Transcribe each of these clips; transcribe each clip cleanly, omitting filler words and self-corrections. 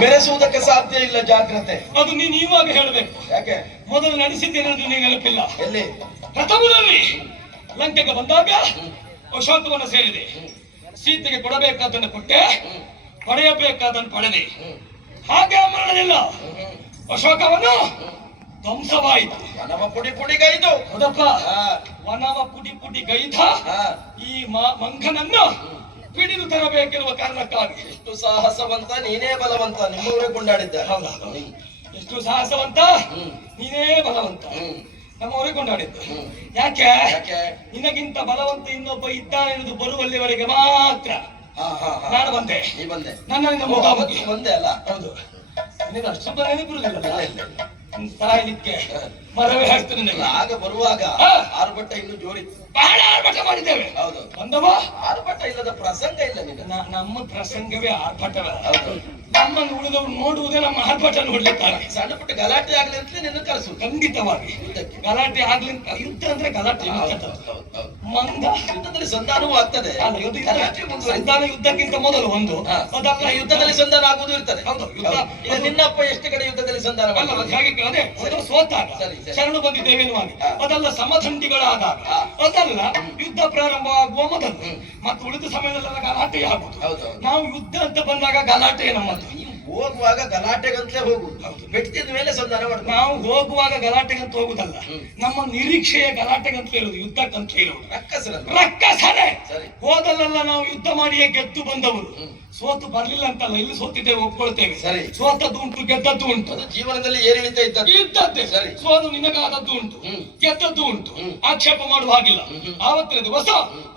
ಮೆರೆಸುವುದಕ್ಕೆ ಸಾಧ್ಯ ಇಲ್ಲ. ಜಾಗ್ರತೆ ಅದು ನೀನು ಇವಾಗ ಹೇಳ್ಬೇಕು. ಯಾಕೆ? ಮೊದಲು ನಡೆಸಿದ್ದೇನೆಂದು ನೀನು ನೆನಪಿಲ್ಲ. ಎಲ್ಲಿ? ಪ್ರಥಮದಲ್ಲಿ ಲಂಕೆಗೆ ಬಂದಾಗ ಅಶೋಕವನ್ನು ಸೇರಿದೆ. ಸೀತೆಗೆ ಕೊಡಬೇಕಾದನ್ನು ಕೊಟ್ಟೆ, ಪಡೆಯಬೇಕಾದನ್ನು ಪಡೆದೆ. ಹಾಗೆ ಮಾಡಲಿಲ್ಲ. ಅಶೋಕವನ್ನು ಧ್ವಂಸವಾಯಿತು. ವನವ ಪುಡಿ ಪುಡಿ ಗೈದು. ಹೌದಪ್ಪ, ವನವ ಪುಡಿ ಪುಡಿ ಗೈದ ಈ ಮಂಗನನ್ನು ಹಿಡಿದು ತರಬೇಕಿರುವ ಕಾರಣಕ್ಕಾಗಿ. ಎಷ್ಟು ಸಾಹಸವಂತ, ನೀನೇ ಬಲವಂತ. ನಿಮ್ಮವರೇ ಕೊಂಡಾಡಿದ್ದಾರೆ. ಹೌದಾ? ಎಷ್ಟು ಸಾಹಸವಂತ, ನೀನೇ ಬಲವಂತ. ನಮ್ಮವರೇ ಕೊಂಡಾಡಿದ್ದು. ಯಾಕೆ? ನಿನಗಿಂತ ಬಲವಂತ ಇನ್ನೊಬ್ಬ ಇದ್ದಾನೆ ಎನ್ನುವುದು ಬರುವಲ್ಲಿವರೆಗೆ ಮಾತ್ರ ನಾನು ಬಂದೆ. ನನ್ನಿಂದ ಮುಖಾಮುಖಿ ಬಂದೆ ಅಲ್ಲ? ಹೌದು. ನಿನಗೆ ಅಷ್ಟು ನೆನಪಿರುವುದಿಲ್ಲ. ಸಾಯಲಿಕ್ಕೆ ಮರವೇ ಹಾಕ್ತೇನೆ. ಆಗ ಬರುವಾಗ ಆರ್ಭಟ ಇನ್ನು ಜೋರಿತ್ತು. ಬಹಳ ಆರ್ಭಟ ಮಾಡಿದ್ದೇವೆ. ಹೌದು. ಬಂದವ ಆರ್ಭಟ ಇಲ್ಲದ ಪ್ರಸಂಗ ಇಲ್ಲ. ನಮ್ಮ ಪ್ರಸಂಗವೇ ಆರ್ಭಟವೇ. ಹೌದು. ನಮ್ಮನ್ನು ಉಳಿದವರು ನೋಡುವುದೇ ನಮ್ಮ ಆರ್ಭಟ ನೋಡ್ಲಿಕ್ಕಾಗಿ. ಸಣ್ಣ ಪುಟ್ಟ ಗಲಾಟೆ ಆಗ್ಲಿ ಅಂತ ನಿನ್ನ ಕರೆಸು. ಖಂಡಿತವಾಗಿ ಗಲಾಟೆ ಆಗ್ಲಿ ಅಂತ. ಯುದ್ಧ ಅಂದ್ರೆ ಗಲಾಟೆ. ಮಂದ ಯುದ್ಧದಲ್ಲಿ ಸಂಧಾನವೂ ಆಗ್ತದೆ. ಸಂಧಾನ ಯುದ್ಧಕ್ಕಿಂತ ಮೊದಲು ಒಂದು ಅದಲ್ಲ, ಯುದ್ಧದಲ್ಲಿ ಸಂಧಾನ ಆಗುವುದು ಇರ್ತದೆ. ಹೌದು. ಈಗ ನಿನ್ನಪ್ಪ ಎಷ್ಟು ಕಡೆ ಯುದ್ಧದಲ್ಲಿ ಸಂಧಾನ ಹೇಗೆ? ಅದೇ ಸೋತಾಗ ಶರಣು ಬಂದಿದ್ದೇವೆ ಎನ್ನುವಾಗ, ಅದಲ್ಲ ಸಮಧಂಡಿಗಳಾದಾಗ, ಅದಲ್ಲ ಯುದ್ಧ ಪ್ರಾರಂಭವಾಗುವ ಮೊದಲು, ಮತ್ತು ಉಳಿದ ಸಮಯದಲ್ಲಿ ಗಲಾಟೆ ಆಗುವುದು. ನಾವು ಯುದ್ಧ ಅಂತ ಬಂದಾಗ ಗಲಾಟೆ ನಮ್ಮದು. ಹೋಗುವಾಗ ಗಲಾಟೆಗಂತಲೇ ಹೋಗುದು. ಬೆಟ್ಟಿದ ಮೇಲೆ ಸಂಧಾನ ಮಾಡುದು. ನಾವು ಹೋಗುವಾಗ ಗಲಾಟೆಗಂತ ಹೋಗುದಲ್ಲ, ನಮ್ಮ ನಿರೀಕ್ಷೆಯ ಗಲಾಟೆಗಂತಲೇ ಇರುವುದು, ಯುದ್ಧಕ್ಕಂತಲೇ ಇರುವುದು. ರಕ್ಕಸನೆ ಹೋದಲ್ಲ. ನಾವು ಯುದ್ಧ ಮಾಡಿಯೇ ಗೆದ್ದು ಬಂದವರು. ಸೋತು ಬರ್ಲಿಲ್ಲ ಅಂತಲ್ಲ, ಇಲ್ಲಿ ಸೋತಿದ್ದೇವೆ ಒಪ್ಕೊಳ್ತೇವೆ. ಸೋತದ್ದು ಉಂಟು, ಗೆದ್ದದ್ದು ಉಂಟು. ಜೀವನದಲ್ಲಿ ಏರಿಳಿತ ಇದ್ದದ್ದೇ. ಸೋದು ನಿನಗಾದದ್ದು ಉಂಟು, ಗೆದ್ದದ್ದು ಉಂಟು. ಆಕ್ಷೇಪ ಮಾಡುವ ಹಾಗಿಲ್ಲ. ಆವತ್ತಿನ ದಿವಸ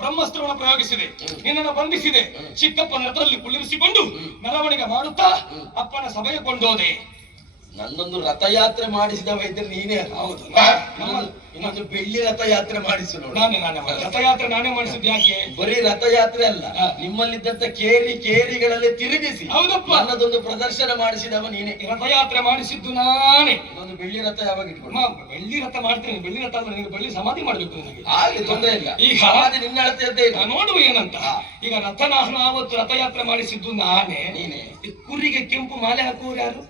ಬ್ರಹ್ಮಾಸ್ತ್ರವನ್ನು ಪ್ರಯೋಗಿಸಿದೆ, ನಿನ್ನನ್ನು ಬಂಧಿಸಿದೆ. ಚಿಕ್ಕಪ್ಪನ ರಥದಲ್ಲಿ ಕುಳ್ಳಿರಿಸಿಕೊಂಡು ಮೆರವಣಿಗೆ ಮಾಡುತ್ತಾ ಅಪ್ಪನ ಸಭೆಗೆ ಕೊಂಡೋದೆ. ನನ್ನೊಂದು ರಥಯಾತ್ರೆ ಮಾಡಿಸಿದ ವೈದ್ಯರು ನೀನೇ. ಹೌದು. ಇನ್ನೊಂದು ಬೆಳ್ಳಿ ರಥಯಾತ್ರೆ ಮಾಡಿಸು. ರಥಯಾತ್ರೆ ನಾನೇ ಮಾಡಿಸಿದ್. ಯಾಕೆ? ಬರೀ ರಥಯಾತ್ರೆ ಅಲ್ಲ, ನಿಮ್ಮಲ್ಲಿದ್ದಂತ ಕೇರಿಗಳಲ್ಲಿ ತಿರುಗಿಸಿ ಹೌದಪ್ಪ ನನ್ನದೊಂದು ಪ್ರದರ್ಶನ ಮಾಡಿಸಿದವ ನೀನೇ. ರಥಯಾತ್ರೆ ಮಾಡಿಸಿದ್ದು ನಾನೇ. ಒಂದು ಬೆಳ್ಳಿ ರಥ ಯಾವಾಗ ಇಟ್ಕೊಂಡು? ಬೆಳ್ಳಿ ರಥ ಮಾಡ್ತೇನೆ. ಬೆಳ್ಳಿ ರಥ ಅಂದ್ರೆ ನಿನಗೆ ಬೆಳ್ಳಿ ಸಮಾಧಿ ಮಾಡ್ಬೇಕು. ನನಗೆ ಆಗ್ಲಿ, ತೊಂದರೆ ಇಲ್ಲ. ಈಗ ಸಮಾಧಿ ನಿನ್ನ ಅಳತೆಯದ್ದೇ ನೋಡುವ ಏನಂತ. ಈಗ ರಥನಾಹನ ಆವತ್ತು ರಥಯಾತ್ರೆ ಮಾಡಿಸಿದ್ದು ನಾನೇ. ನೀನೇ. ಕುರಿಗೆ ಕೆಂಪು ಮಾಲೆ ಹಾಕುವವರು ಯಾರು?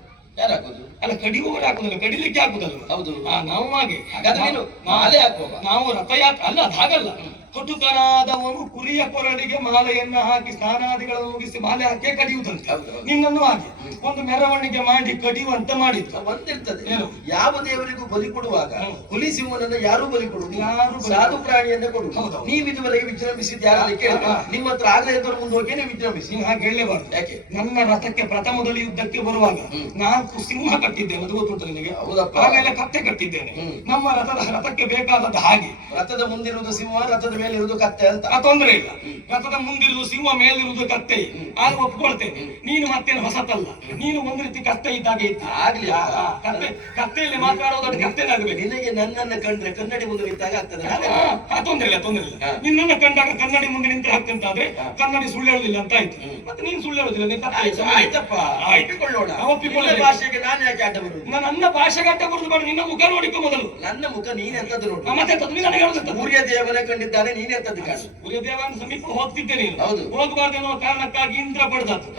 ಯಾರಾಗುದು? ಅಲ್ಲ, ಕಡಿಯುವವರು ಹಾಕುದಲ್ಲ, ಕಡಿಲಿಕ್ಕೆ ಹಾಕುದಲ್ಲ. ಹೌದು. ನಾವು ಹಾಗೆ. ಹಾಗಾದ್ರೆ ನೀನು ಮಾಲೆ ಹಾಕುವ. ನಾವು ರಥಯಾತ್ರೆ ಅಲ್ಲ, ಅದು ಹಾಗಲ್ಲ. ಕಟುಕನಾದವನು ಕುರಿಯ ಕೊರಳಿಗೆ ಮಾಲೆಯನ್ನು ಹಾಕಿ ಸ್ನಾನಾದಿಗಳನ್ನು ಮುಗಿಸಿ ಮಾಲೆ ಹಾಕಿ ಕಡಿಯುವುದಂತೆ. ನಿನ್ನನ್ನು ಹಾಗೆ ಒಂದು ಮೆರವಣಿಗೆ ಮಾಡಿ ಕಡಿಯುವಂತ ಮಾಡಿದ್ದು ಒಂದಿರ್ತದೆ. ಯಾವ ದೇವರಿಗೂ ಬಲಿ ಕೊಡುವಾಗ ಹುಲಿ ಸಿಂಹನನ್ನು ಯಾರು ಬಲಿ ಕೊಡುವುದು? ಯಾರು ಸಾಧು ಪ್ರಾಣಿಯನ್ನೇ ಕೊಡುವುದು. ನೀವು ಇದುವರೆಗೆ ವಿಜೃಂಭಿಸಿದ ಯಾರಲ್ಲಿ ಕೇಳಿ ನಿಮ್ಮ ಹತ್ರ ಆಗಲೇ ಇದ್ದವ್ರ ಮುಂದೆ ಹೋಗಿ ನೀವು ವಿಜೃಂಭಿಸಿ. ನೀವು ಹಾಗೆ ಹೇಳಲೇಬಾರ್ದು. ಯಾಕೆ? ನನ್ನ ರಥಕ್ಕೆ ಪ್ರಥಮದಲ್ಲಿ ಯುದ್ಧಕ್ಕೆ ಬರುವಾಗ 4 ಸಿಂಹ ಕಟ್ಟಿದ್ದೇನೆ, ಅದು ಗೊತ್ತುಂಟು ನಿನಗೆ? ಹೌದಪ್ಪ. ಆಮೇಲೆ ಕತ್ತೆ ಕಟ್ಟಿದ್ದೇನೆ. ನಮ್ಮ ರಥಕ್ಕೆ ಬೇಕಾದದ್ದು ಹಾಗೆ. ರಥದ ಮುಂದಿರುವುದು ಸಿಂಹ, ರಥದ ಮೇಲೆ ಇರುವುದು ಕತ್ತೆ ಅಂತ. ತೊಂದರೆ ಇಲ್ಲ. ರಥದ ಮುಂದಿರುವುದು ಸಿಂಹ, ಮೇಲಿರುವುದು ಕತ್ತೆ. ಆಗ ಒಪ್ಕೊಳ್ತೇನೆ. ನೀನು ಮತ್ತೇನು ಹೊಸತಲ್ಲ, ನೀನು ಒಂದು ರೀತಿ ಕತ್ತೆ ಇದ್ದಾಗೆ ಇತ್ತು. ಆಗ್ಲಿ, ಕತ್ತೆಯಲ್ಲಿ ಮಾತಾಡೋದು ಕತ್ತೆನಾಗಬೇಕು. ನಿನಗೆ ನನ್ನನ್ನು ಕಂಡ್ರೆ ಕನ್ನಡಿ ಮುಂದೆ ನಿಂತಾಗ ಆಗ್ತದೆ. ತೊಂದರೆ ಇಲ್ಲ, ತೊಂದರೆ ಇಲ್ಲ. ನಿನ್ನನ್ನು ಕಂಡಾಗ ಕನ್ನಡಿ ಮುಂದೆ ನಿಂತ ಹಾಕಂತಾದ್ರೆ ಕನ್ನಡಿ ಸುಳ್ಳು ಹೇಳುದಿಲ್ಲ ಅಂತ ಆಯ್ತು. ಮತ್ತೆ ನೀನು ಸುಳ್ಳು ಹೇಳುದಿಲ್ಲ. ಆಯ್ತಪ್ಪ, ಒಪ್ಪಿಕೊಳ್ಳೋಣ. ಒಪ್ಪಿಕೊಳ್ಳ ಭಾಷೆಗೆ ನಾನು ಯಾಕೆ ಅಡ್ಡ ಬರುದು? ನನ್ನ ಭಾಷೆಗೆ ಅಡ್ಡ ಬರುದು ಬೇಡ, ನಿನ್ನ ಮುಖ ನೋಡಿಕೊ ಮೊದಲು. ನನ್ನ ಮುಖ ನೀನೆಂತದ್ದು ನೋಡು. ಮತ್ತೆ ನನಗೆ ಹೇಳುತ್ತೆ. ಸೂರ್ಯ ದೇವನೇ ಕಂಡಿದ್ದಾನೆ, ನೀನೆಂತದ್ದು ಕಾಣು. ಸೂರ್ಯ ದೇವನ ಸಮೀಪ ಹೋಗ್ತಿದ್ದೇನೆ. ಹೌದು. ಹೋಗಬಾರ್ದೆನ್ನುವ ಕಾರಣಕ್ಕಾಗಿ ಇಂದ್ರ ಬಡ್ದದ್ದು.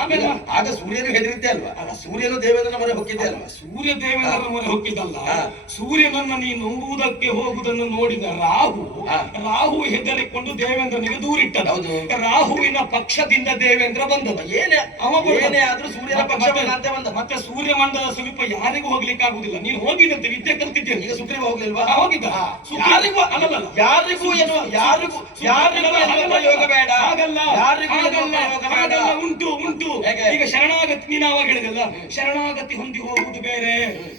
ಆಮೇಲೆ ಆಗ ಸೂರ್ಯನು ಹೆದರಿದ್ದೆ ಅಲ್ವಾ? ಸೂರ್ಯನು ದೇವೇಂದ್ರನ ಮೊರೆ ಹೊಕ್ಕಿದ್ದೆ ಅಲ್ವಾ? ಸೂರ್ಯ ದೇವೇಂದ್ರನ ಮೊರೆ ಹೊಕ್ಕಿದ್ದಲ್ಲ. ಸೂರ್ಯನನ್ನ ನೀನು ನಂಬುವುದಕ್ಕೆ ಹೋಗುವುದನ್ನು ನೋಡಿದ ರಾಹು ಹೆದರಿಕೊಂಡು ದೇವೇಂದ್ರನಿಗೆ ದೂರಿಟ್ಟದ. ರಾಹುವಿನ ಪಕ್ಷದಿಂದ ದೇವೇಂದ್ರ ಬಂದದ. ಏನೇ ಆದ್ರೂ ಸೂರ್ಯನ ಪಕ್ಷ ಬಂದ. ಮತ್ತೆ ಸೂರ್ಯ ಮಂಡಲ ಸಮೀಪ ಯಾರಿಗೂ ಹೋಗ್ಲಿಕ್ಕೆ ಆಗುದಿಲ್ಲ. ನೀನು ಹೋಗಿದಂತೆ ವಿದ್ಯೆ ಕಲ್ತಿದ್ದೇನೆ. ಈಗ ಸುಗ್ರೀವ ಹೋಗ್ಲಿಲ್ವಾ? ಹೋಗಿದ್ದ. ಯಾರಿಗೂ ಅಲ್ಲಲ್ಲ, ಯಾರಿಗೂ ಯೋಗ ಬೇಡ. ಉಂಟು ಉಂಟು. ಈಗ ಶರಣಾಗತಿ ನೀನು ಅವಾಗ ಹೇಳಿದಲ್ಲ, ಶರಣಾಗತಿ ಹೊಂದಿ ಹೋಗುವುದು ಬೇರೆ.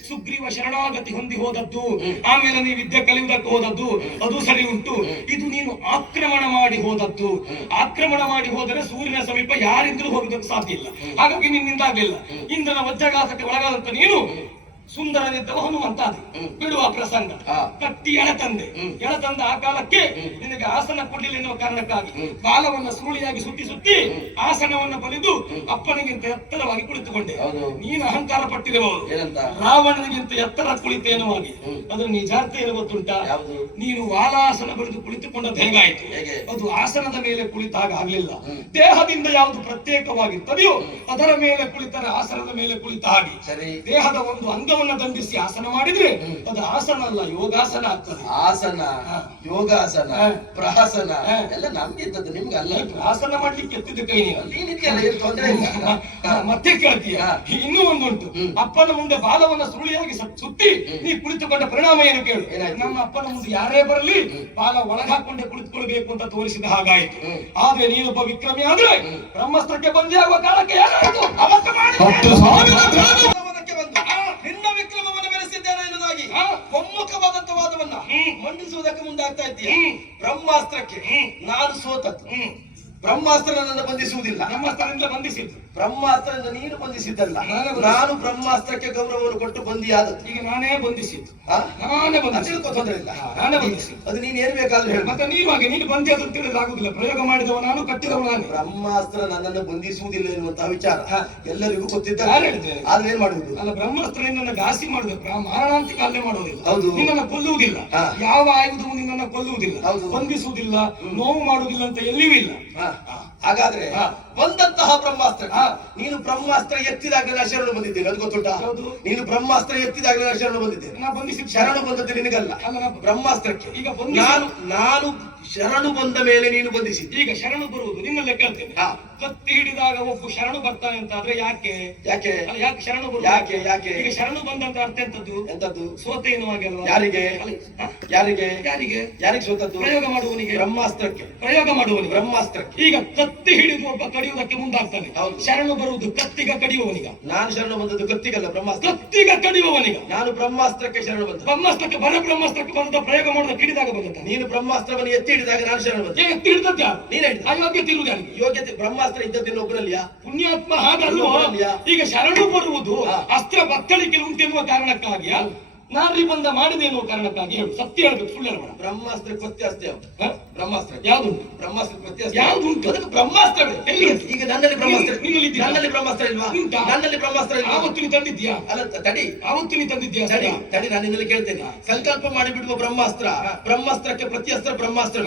ಸುಗ್ರೀವ ಶರಣಾಗತಿ ಹೊಂದಿ ಹೋದದ್ದು, ಆಮೇಲೆ ನೀವು ವಿದ್ಯೆ ಕಲಿಯುವುದಕ್ಕೆ ಹೋದದ್ದು, ಅದು ಸರಿ ಉಂಟು. ಇದು ನೀನು ಆಕ್ರಮಣ ಮಾಡಿ ಹೋದದ್ದು. ಆಕ್ರಮಣ ಮಾಡಿ ಹೋದರೆ ಸೂರ್ಯನ ಸಮೀಪ ಯಾರಿಂದಲೂ ಹೋಗುವುದಕ್ಕೆ ಸಾಧ್ಯ ಇಲ್ಲ. ಹಾಗಾಗಿ ನಿನ್ನಿಂದ ಆಗ್ಲಿಲ್ಲ. ಇಂದ್ರನ ವಜ್ರಘಾತಕ್ಕೆ ಒಳಗಾದಂತ ನೀನು ಸುಂದರನಿದ್ದವ ಹನುಮಂತಾದಿ ಬಿಡುವ ಪ್ರಸಂಗ ಕಟ್ಟಿ ಎಳೆತಂದೆ ಎಳೆತಂದ ಆ ಕಾಲಕ್ಕೆ ನಿನಗೆ ಆಸನ ಕೊಡ್ಲಿಲ್ಲ ಎನ್ನುವ ಕಾರಣಕ್ಕಾಗಿ ಬಾಲವನ್ನ ಸುರುಳಿಯಾಗಿ ಸುತ್ತಿ ಸುತ್ತಿ ಆಸನವನ್ನು ಬಲಿದು ಅಪ್ಪನಿಗಿಂತ ಎತ್ತರವಾಗಿ ಕುಳಿತುಕೊಂಡೆ. ನೀನು ಅಹಂಕಾರ ಪಟ್ಟಿರಬಹುದು, ರಾವಣನಿಗಿಂತ ಎತ್ತರ ಕುಳಿತೇನುವಾಗಿ. ಅದ್ರ ನಿಜಾರ್ಥ ಏನು ಗೊತ್ತುಂಟಾ? ನೀನು ವಾಲಾಸನ ಬರೆದು ಕುಳಿತುಕೊಂಡದ್ದು ಹೇಗಾಯ್ತು? ಅದು ಆಸನದ ಮೇಲೆ ಕುಳಿತಾಗ ಆಗ್ಲಿಲ್ಲ. ದೇಹದಿಂದ ಯಾವುದು ಪ್ರತ್ಯೇಕವಾಗಿರ್ತದೆಯೋ ಅದರ ಮೇಲೆ ಕುಳಿತರೆ ಆಸನದ ಮೇಲೆ ಕುಳಿತ ಹಾಗೆ. ದೇಹದ ಒಂದು ಅಂಗವನ್ನು ದಂಡಿಸಿ ಆಸನ ಮಾಡಿದ್ರೆ ಅದು ಆಸನ ಅಲ್ಲ, ಯೋಗಾಸನ ಆಗ್ತದೆ. ಆಸನ, ಯೋಗಾಸನ, ಪ್ರಹಸನ ಎಲ್ಲ ನಮ್ಗೆ ಇದ್ದದ್ದು, ನಿಮ್ಗೆ ಅಲ್ಲ. ಆಸನ ಮಾಡ್ಲಿಕ್ಕೆ ಎತ್ತಿದ ಕೈ ತೊಂದರೆ ಇಲ್ಲ. ಮತ್ತೆ ಕೇಳ್ತೀಯ? ಇನ್ನೂ ಒಂದುಂಟು. ಅಪ್ಪನ ಮುಂದೆ ಬಾಲವನ್ನ ಸುರುಳಿಯಾಗಿ ಸುತ್ತಿ ನೀ ಕುಳಿತುಕೊಂಡ ಪರಿಣಾಮ ಏನು ಕೇಳು. ನಮ್ಮ ಅಪ್ಪನ ಮುಂದೆ ಯಾರೇ ಬರಲಿ ಬಾಲ ಒಳಗಾಕೊಂಡೆ ಕುಳಿತುಕೊಳ್ಬೇಕು ಅಂತ ತೋರಿಸಿದ ಹಾಗಾಯ್ತು. ಆದ್ರೆ ನೀನೊಬ್ಬ ವಿಕ್ರಮಿ ಆದ್ರೆ ಬ್ರಹ್ಮಾಸ್ತ್ರಕ್ಕೆ ಬಂದಿ ಆಗುವ ಕಾಲಕ್ಕೆ ಏನಾಯ್ತು? ಅವತ್ತು ಮಾಡಿ ನಿನ್ನ ವಿಕ್ರಮವನ್ನು ಬೆಳೆಸಿದ್ದೇನೆ ಎನ್ನುವುದಾಗಿ ಒಮ್ಮುಖವಾದಂತ ವಾದವನ್ನ ಮಂಡಿಸುವುದಕ್ಕೆ ಮುಂದಾಗ್ತಾ ಇದ್ದೀಯ. ಬ್ರಹ್ಮಾಸ್ತ್ರಕ್ಕೆ ನಾನು ಸೋತದ್ದು. ಬ್ರಹ್ಮಾಸ್ತ್ರ ನನ್ನನ್ನು ಬಂಧಿಸುವುದಿಲ್ಲ. ಬ್ರಹ್ಮಾಸ್ತ್ರದಿಂದ ಬಂಧಿಸಿದ್ದು. ಬ್ರಹ್ಮಾಸ್ತ್ರದಿಂದ ನೀನು ಬಂಧಿಸಿದ್ದಲ್ಲ, ನಾನು ಬ್ರಹ್ಮಾಸ್ತ್ರಕ್ಕೆ ಗೌರವವನ್ನು ಕೊಟ್ಟು ಬಂದಿಯಾದದ್ದು. ಈಗ ನಾನೇ ಬಂಧಿಸಿದ್ದು, ನಾನೇ ತೊಂದರೆ ಇಲ್ಲ, ನಾನೇ ಬಂಧಿಸಿದ್ದು. ಅದು ನೀನು ಏನ್ ಬೇಕಾದ್ರೂ ಹೇಳಿ. ಮತ್ತೆ ನೀನು ಬಂದಿ ಅದು ತಿಳಿದಾಗುದಿಲ್ಲ. ಪ್ರಯೋಗ ಮಾಡಿದವ ನಾನು, ಕಟ್ಟಿದವ ನಾನು. ಬ್ರಹ್ಮಾಸ್ತ್ರ ನನ್ನನ್ನು ಬಂಧಿಸುವುದಿಲ್ಲ ಎನ್ನುವಂತಹ ವಿಚಾರ ಎಲ್ಲರಿಗೂ ಗೊತ್ತಿದ್ದಾರೆ. ಆದ್ರೆ ಏನ್ ಮಾಡುವುದು? ಅಲ್ಲ, ಬ್ರಹ್ಮಾಸ್ತ್ರ ನಿನ್ನನ್ನು ಘಾಸಿ ಮಾಡುದು, ಮಾರಣಾಂತಿಕ ಹಲ್ಲೆ ಮಾಡುವುದಿಲ್ಲ. ಹೌದು, ನಿನ್ನನ್ನು ಕೊಲ್ಲುವುದಿಲ್ಲ. ಯಾವ ಆಯುಧವು ನಿನ್ನನ್ನು ಕೊಲ್ಲುವುದಿಲ್ಲ, ಬಂಧಿಸುವುದಿಲ್ಲ, ನೋವು ಮಾಡುವುದಿಲ್ಲ ಅಂತ ಎಲ್ಲಿಯೂ ಇಲ್ಲ. ಹಾಗಾದ್ರೆ ಬಂದಂತಹ ಬ್ರಹ್ಮಾಸ್ತ್ರ, ನೀನು ಬ್ರಹ್ಮಾಸ್ತ್ರ ಎತ್ತಿದಾಗ ಶರಣು ಬಂದಿದ್ದೇನೆ, ಅದು ಗೊತ್ತುಂಟಾ? ನೀನು ಬ್ರಹ್ಮಾಸ್ತ್ರ ಎತ್ತಿದಾಗ ಶರಣು ಬಂದಿದ್ದೇನೆ. ಶರಣು ಬಂದದ್ದು ನಿನಗಲ್ಲ, ಬ್ರಹ್ಮಾಸ್ತ್ರಕ್ಕೆ. ಈಗ ನಾನು ಶರಣು ಬಂದ ಮೇಲೆ ನೀನು ಬಂಧಿಸಿದ್ದು. ಈಗ ಶರಣು ಬರುವುದು ನಿನ್ನಲ್ಲೇ ಕೇಳ್ತೇನೆ. ಕತ್ತಿ ಹಿಡಿದಾಗ ಒಬ್ಬ ಶರಣು ಬರ್ತಾನೆ ಅಂತ ಆದ್ರೆ ಯಾಕೆ ಯಾಕೆ ಯಾಕೆ ಶರಣು ಬರುವುದು? ಯಾಕೆ ಯಾಕೆ ಈಗ ಶರಣು ಬಂದಂತ ಅರ್ಥ ಎಂತದ್ದು? ಎಂತದ್ದು? ಸೋತೇನು ಹಾಗೆ ಅಲ್ವಾ? ಯಾರಿಗೆ ಯಾರಿಗೆ ಯಾರಿಗೆ ಯಾರಿಗೆ ಸೋತದ್ದು? ಪ್ರಯೋಗ ಮಾಡುವವನಿಗೆ, ಬ್ರಹ್ಮಾಸ್ತ್ರಕ್ಕೆ. ಪ್ರಯೋಗ ಮಾಡುವವನಿಗೆ, ಬ್ರಹ್ಮಾಸ್ತ್ರಕ್ಕೆ. ಈಗ ಕತ್ತಿ ಹಿಡಿದು ಒಬ್ಬ ಕಡಿಯುವುದಕ್ಕೆ ಮುಂದಾಗ್ತಾನೆ. ಶರಣು ಬರುವುದು ಕತ್ತಿಗ ಕಡಿಯುವವನಿಗ. ನಾನು ಶರಣು ಬಂದದ್ದು ಕತ್ತಿಗಲ್ಲ, ಬ್ರಹ್ಮಾಸ್ತ್ರ. ಕತ್ತಿಗ ಕಡಿಯುವವನಿಗ ನಾನು ಬ್ರಹ್ಮಾಸ್ತ್ರಕ್ಕೆ ಶರಣು ಬಂದ. ಬ್ರಹ್ಮಾಸ್ತ್ರಕ್ಕೆ ಬ್ರಹ್ಮಾಸ್ತ್ರಕ್ಕೆ ಬಂದ ಪ್ರಯೋಗ ಮಾಡುವ ಕಿಡಿದಾಗ ಬಂದ. ನೀನು ಬ್ರಹ್ಮಾಸ್ತ್ರವನ್ನು ಎತ್ತಿ ಹಿಡಿದಾಗ ನಾನು ಶರಣ ಬಂದೆ. ಎತ್ತಿ ಹಿಡಿದದ್ದ ನೀನು ಹೇಳಿದ. ಆ ಯೋಗ್ಯತೆ ಇರುವುದು ಯಾರಿಗೆ? ಯೋಗ್ಯತೆ ಬ್ರಹ್ಮಾಸ್ತ್ರ ಇದ್ದದ್ದೇನು ಒಬ್ಬರಲ್ಲಿಯಾ? ಪುಣ್ಯಾತ್ಮ ಹಾಗಲ್ವ? ಈಗ ಶರಣು ಬರುವುದು ಅಸ್ತ್ರ ಬತ್ತಳಿಕೆ ಉಂಟೆನ್ನುವ ಕಾರಣಕ್ಕಾಗಿ, ನಾರಿ ಬಂದ ಮಾಡಿದೆ ಎನ್ನುವ ಕಾರಣಕ್ಕಾಗಿ ಹೇಳು. ಸತ್ಯ ಹೇಳ್ಬೇಕು, ಸುಳ್ಳು ಹೇಳಬೇಡ. ಬ್ರಹ್ಮಾಸ್ತ್ರಕ್ಕೆ ವ್ಯತ್ಯಾಸ ಯಾವುದು? ಬ್ರಹ್ಮಾಸ್ತ್ರ ಯಾವ್ದುಂಟು? ಬ್ರಹ್ಮಾಸ್ತ್ರಕ್ಕೆ ವ್ಯತ್ಯಾಸ ಯಾವ್ದುಂಟು? ಅದಕ್ಕೆ ಬ್ರಹ್ಮಾಸ್ತ್ರವೇ. ಈಗ ನನ್ನಲ್ಲಿ ಬ್ರಹ್ಮಾಸ್ತ್ರ, ನನ್ನಲ್ಲಿ ಬ್ರಹ್ಮಾಸ್ತ್ರ ಇಲ್ವಾ? ನನ್ನಲ್ಲಿ ಬ್ರಹ್ಮಾಸ್ತ್ರ ಇಲ್ವಾ? ಆವತ್ತು ನೀ ತಂದಿದ್ಯಾ? ಅಲ್ಲ ತಡಿ, ಆವತ್ತು ನೀ ತಂದಿದ್ಯಾ? ತಡಿ ತಡಿ, ನಾನು ನಿನ್ನಲ್ಲಿ ಕೇಳ್ತೇನೆ. ಸಂಕಲ್ಪ ಮಾಡಿ ಬಿಡುವ ಬ್ರಹ್ಮಾಸ್ತ್ರ, ಬ್ರಹ್ಮಾಸ್ತ್ರಕ್ಕೆ ಪ್ರತ್ಯಸ್ತ್ರ ಬ್ರಹ್ಮಾಸ್ತ್ರ.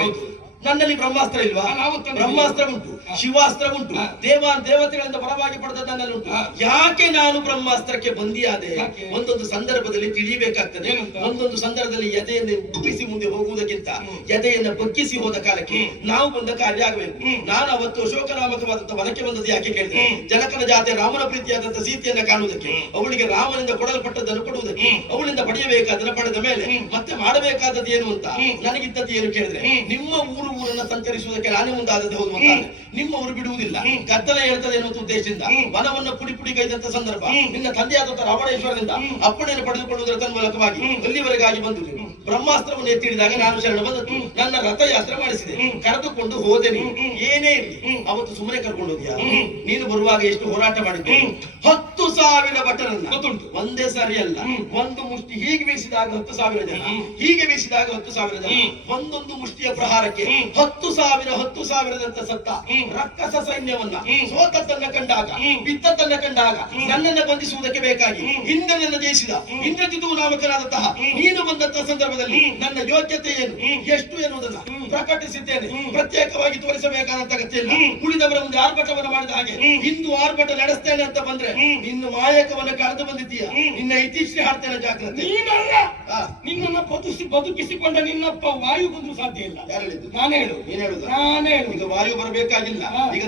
ನನ್ನಲ್ಲಿ ಬ್ರಹ್ಮಾಸ್ತ್ರ ಇಲ್ವಾ? ಬ್ರಹ್ಮಾಸ್ತ್ರ ಉಂಟು, ಶಿವಾಸ್ತ್ರ ಉಂಟು, ದೇವತೆಗಳಿಂದ ಪರವಾಗಿ ಪಡೆದ ನನ್ನಲ್ಲಿ ಉಂಟು. ಯಾಕೆ ನಾನು ಬ್ರಹ್ಮಾಸ್ತ್ರಕ್ಕೆ ಬಂದಿಯಾದೆ? ಒಂದೊಂದು ಸಂದರ್ಭದಲ್ಲಿ ತಿಳಿಯಬೇಕಾಗ್ತದೆ. ಒಂದೊಂದು ಸಂದರ್ಭದಲ್ಲಿ ಎದೆಯನ್ನು ಉಬ್ಬಿಸಿ ಮುಂದೆ ಹೋಗುವುದಕ್ಕಿಂತ ಎದೆಯನ್ನು ಬಗ್ಗಿಸಿ ಹೋದ ಕಾಲಕ್ಕೆ ನಾವು ಬಂದ ಕಾರ್ಯ ಆಗಬೇಕು. ನಾನು ಅವತ್ತು ಅಶೋಕನಾಮಕವಾದಂತಹ ವನಕ್ಕೆ ಬಂದದ್ದು ಯಾಕೆ ಕೇಳಿದೆ? ಜನಕನ ಜಾತೆ ರಾಮನ ಪ್ರೀತಿಯಾದಂತಹ ಸೀತೆಯನ್ನ ಕಾಣುವುದಕ್ಕೆ, ಅವಳಿಗೆ ರಾಮನಿಂದ ಕೊಡಲ್ಪಟ್ಟದನ್ನು ಕೊಡುವುದಕ್ಕೆ, ಅವಳಿಂದ ಪಡೆಯಬೇಕಾದನ್ನು ಪಡೆದ ಮೇಲೆ ಮತ್ತೆ ಮಾಡಬೇಕಾದದ್ದು ಏನು ಅಂತ ನನಗಿದ್ದದ್ದು ಏನು ಕೇಳಿದ್ರೆ, ನಿಮ್ಮ ಊರನ್ನ ಸಂಚರಿಸುವುದಕ್ಕೆ ನಾನೇ ಮುಂದಾದದ್ದು ಹೌದು ಅಂತ. ನಿಮ್ಮ ಊರು ಬಿಡುವುದಿಲ್ಲ, ಗದ್ದಲ ಹೇಳ್ತದೆ ಎನ್ನುವ ಉದ್ದೇಶದಿಂದ ವನವನ್ನು ಪುಡಿ ಪುಡಿ ಕೈದಂತ ಸಂದರ್ಭ ನಿನ್ನ ತಂದೆಯಾದಂತಹ ರಾವಣೇಶ್ವರದಿಂದ ಅಪ್ಪಣೆಯನ್ನು ಪಡೆದುಕೊಳ್ಳುವುದರ ತನ್ಮೂಲಕವಾಗಿ ಅಲ್ಲಿವರೆಗಾಗಿ ಬಂದು ಬ್ರಹ್ಮಾಸ್ತ್ರವನ್ನು ಎತ್ತಿಡಿದಾಗ ನಾನು ಶರಣ ಬಂದದ್ದು. ನನ್ನ ರಥಯಾತ್ರೆ ಮಾಡಿಸಿದೆ, ಕರೆದುಕೊಂಡು ಹೋದೆ. ಏನೇ ಇರಲಿ ಅವತ್ತು ಸುಮ್ಮನೆ ಕರ್ಕೊಂಡು ಹೋದ್ಯಾ? ನೀನು ಬರುವಾಗ ಎಷ್ಟು ಹೋರಾಟ ಮಾಡಿದ್ದೆ. 10,000 ಭಟರನ್ನ ಗೊತ್ತುಂಟು, ಒಂದೇ ಸಾರಿ ಅಲ್ಲ, ಒಂದು ಮುಷ್ಟಿ ಹೀಗೆ ಬೀಸಿದಾಗ 10,000 ಜನ, ಹೀಗೆ ಬೀಸಿದಾಗ 10,000 ಜನ, ಒಂದೊಂದು ಮುಷ್ಟಿಯ ಪ್ರಹಾರಕ್ಕೆ 10,000 ಸತ್ತ ರಕ್ಕಸ ಸೈನ್ಯವನ್ನ ಸೋತದ್ದನ್ನ ಕಂಡಾಗ, ಬಿದ್ದದ್ದನ್ನ ಕಂಡಾಗ ನನ್ನನ್ನ ಬಂಧಿಸುವುದಕ್ಕೆ ಬೇಕಾಗಿ ಇಂದ್ರನನ್ನ ಜಯಿಸಿದ ಇಂದ್ರಜಿತು ನಾಮಕನಾದಂತಹ ನೀನು ಬಂದಂತಹ ಸಂದರ್ಭದಲ್ಲಿ ನನ್ನ ಯೋಗ್ಯತೆ ಏನು ಎಷ್ಟು ಎನ್ನುವುದನ್ನ ಪ್ರಕಟಿಸಿದ್ದೇನೆ. ಪ್ರತ್ಯೇಕವಾಗಿ ತೋರಿಸಬೇಕಾದಂತ ಅಗತ್ಯ ಇಲ್ಲ. ಉಳಿದವರ ಮುಂದೆ ಆರ್ಭಟವನ್ನು ಮಾಡಿದ ಹಾಗೆ ಇಂದು ಆರ್ಭಟ ನಡೆಸ್ತೇನೆ ಅಂತ ಬಂದ್ರೆ ನಿನ್ನ ಮಾಯಕವನ್ನು ಕಳೆದು ಬಂದಿದ್ದೀಯ. ನಿನ್ನ ಇತಿಶ್ರೀ ಹಾಡ್ತೇನೆ, ಜಾಗ್ರತೆ. ನಿನ್ನನ್ನ ಬದುಕಿಸಿಕೊಂಡ ನಿನ್ನಪ್ಪ ವಾಯು ಬಂದ್ರು ಸಾಧ್ಯ ಇಲ್ಲ. ಯಾರು ಹೇಳಿದ್ದು? ನಾನೇ ಹೇಳು. ನೀನ್ ಹೇಳುದು? ನಾನೇ ಹೇಳು. ಈಗ ವಾಯು ಬರಬೇಕಾಗಿಲ್ಲ. ಈಗ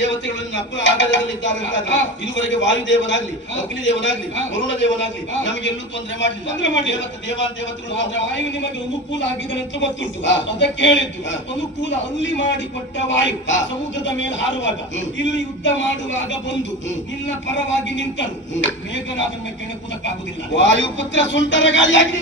ದೇವತೆಗಳನ್ನು ಅಪ್ಪ ಆಗದಲ್ಲಿದ್ದಾರೆ ಅಂತ ಇದುವರೆಗೆ ವಾಯುದೇವನಾಗ್ಲಿ, ಅಗ್ನಿದೇವನಾಗ್ಲಿ, ವರುಣ ದೇವನಾಗ್ಲಿ ನಮಗೆಲ್ಲೂ ತೊಂದರೆ ಮಾಡಲಿಲ್ಲ. ದೇವತೆಗಳು ವಾಯು ನಿಮಗೆ ಅನುಕೂಲ ಆಗಿದೆ ಅಂತ ಗೊತ್ತುಂಟು. ಅದಕ್ಕೆ ಹೇಳಿದ್ದು ಅನುಕೂಲ ಅಲ್ಲಿ ಮಾಡಿ ಕೊಟ್ಟ ವಾಯು ಸಮುದ್ರದ ಮೇಲೆ ಹಾರುವಾಗ, ಇಲ್ಲಿ ಯುದ್ಧ ಮಾಡುವಾಗ ಬಂದು ನಿನ್ನ ಪರವಾಗಿ ನಿಂತನು. ಮೇಘನಾದನ್ನ ಕೆಣಕುವುದಕ್ಕಾಗುದಿಲ್ಲ. ವಾಯುಪುತ್ರ ಸುಂಟರ ಗಾಳಿಯಾಗಿ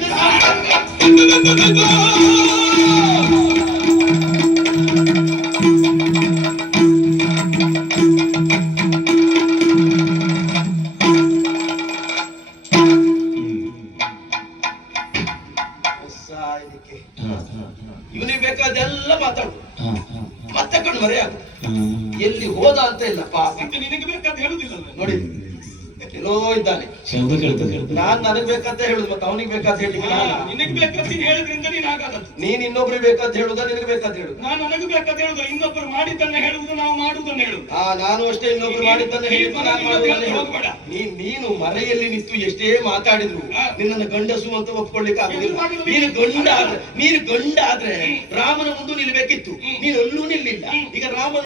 ಎಲ್ಲೋ ಇದ್ದಾನೆ. ಶಬ್ದ ಕೇಳ್ತದೆ. ನಾನ್ ನನಗ್ ಬೇಕಂತ ಹೇಳುದು, ಮತ್ತೆ ಅವನಿಗೆ ಬೇಕಂತ ಹೇಳಿ ನಿನಗ್ ಬೇಕಂತ ನೀನ್ ಹೇಳಿದ್ರಿಂದ ನೀನ್ ಆಗದದ್ದು. ನೀನ್ ಇನ್ನೊಬ್ರಿಗೆ ಬೇಕಂತ ಹೇಳುದ, ನಿನಗೆ ಬೇಕಂತ ಹೇಳುದು? ನಾನು ನನಗೆ ಬೇಕಂತ ಹೇಳುದು. ಇನ್ನೊಬ್ಬರು ಮಾಡಿದ್ದನ್ನ ಹೇಳುವುದು, ನಾವು ಮಾಡುವುದನ್ನ ಹೇಳುದು. ನಾನು ಅಷ್ಟೇ, ಇನ್ನೊಬ್ರು ಮಾಡಿದ್ದನ್ನ ಹೇಳಿದ್ದು ನಾನು ಮಾಡುವುದನ್ನ ಹೇಳುದು. ನೀನು ಮರೆಯಲ್ಲಿ ನಿಂತು ಎಷ್ಟೇ ಮಾತಾಡಿದ್ರು ನಿನ್ನನ್ನು ಗಂಡಸು ಅಂತ ಒಪ್ಕೊಳ್ಳಿಕ್ಕೆ ಆಗುದಿಲ್ಲ. ನೀನು ಗಂಡ ಆದ್ರೆ ರಾಮನ ಮುಂದೆ ನಿಲ್ಬೇಕಿತ್ತು, ನೀನು ಅಲ್ಲೂ ನಿಲ್ಲಿಲ್ಲ. ಈಗ ರಾಮ